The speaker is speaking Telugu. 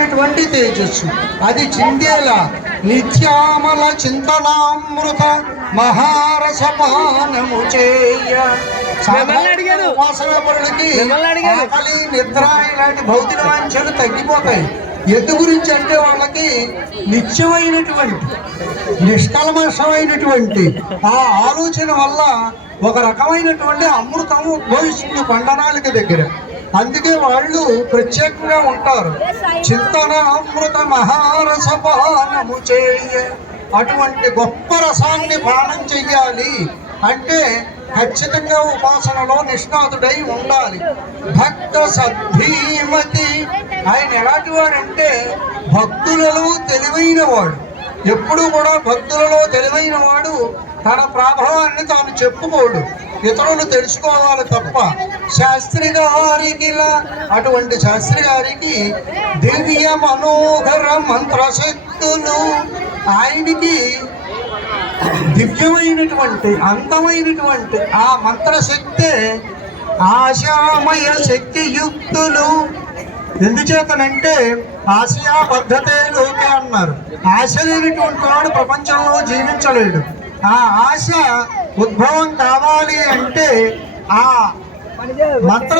దివ్యమైనటువంటి తేజస్సు. అది చిందేలా నిత్యామల చింతనామృత మహారసపానము చేయ. ఆకలి నిద్ర ఇలాంటి భౌతిక వాంఛలు తగ్గిపోతాయి. ఎద్దు గురించి అంటే వాళ్ళకి నిత్యమైనటువంటి నిష్కల్మషమైనటువంటి ఆ ఆలోచన వల్ల ఒక రకమైనటువంటి అమృతం ఉద్భవిస్తుంది పండనాలిక దగ్గర. అందుకే వాళ్ళు ప్రత్యేకంగా ఉంటారు. చింతన అమృత మహారస పానము చేయ. అటువంటి గొప్ప రసాన్ని పానం చెయ్యాలి. అంటే ఖచ్చితంగా ఉపాసనలో నిష్ణాతుడై ఉండాలి. భక్త సద్భీమతి ఆయన ఎలాంటి వాడంటే భక్తులలో తెలివైన వాడు ఎప్పుడూ కూడా భక్తులలో తెలివైన వాడు తన ప్రభావాన్ని తాను చెప్పుకోడు. ఇతరులు తెలుసుకోవాలి తప్ప శాస్త్రి గారికి అటువంటి శాస్త్రి గారికి దివ్య మనోహర మంత్రశక్తులు ఆయనకి దివ్యమైనటువంటి అంతమైనటువంటి ఆ మంత్రశక్తే ఆశామయ శక్తి యుక్తులు ఎందుచేతనంటే ఆశయా పద్ధతే లోకే అన్నారు. ఆశ లేనటువంటి వాడు ప్రపంచంలో జీవించలేడు. ఆ ఆశ ఉద్భవం కావాలి అంటే ఆ మంత్ర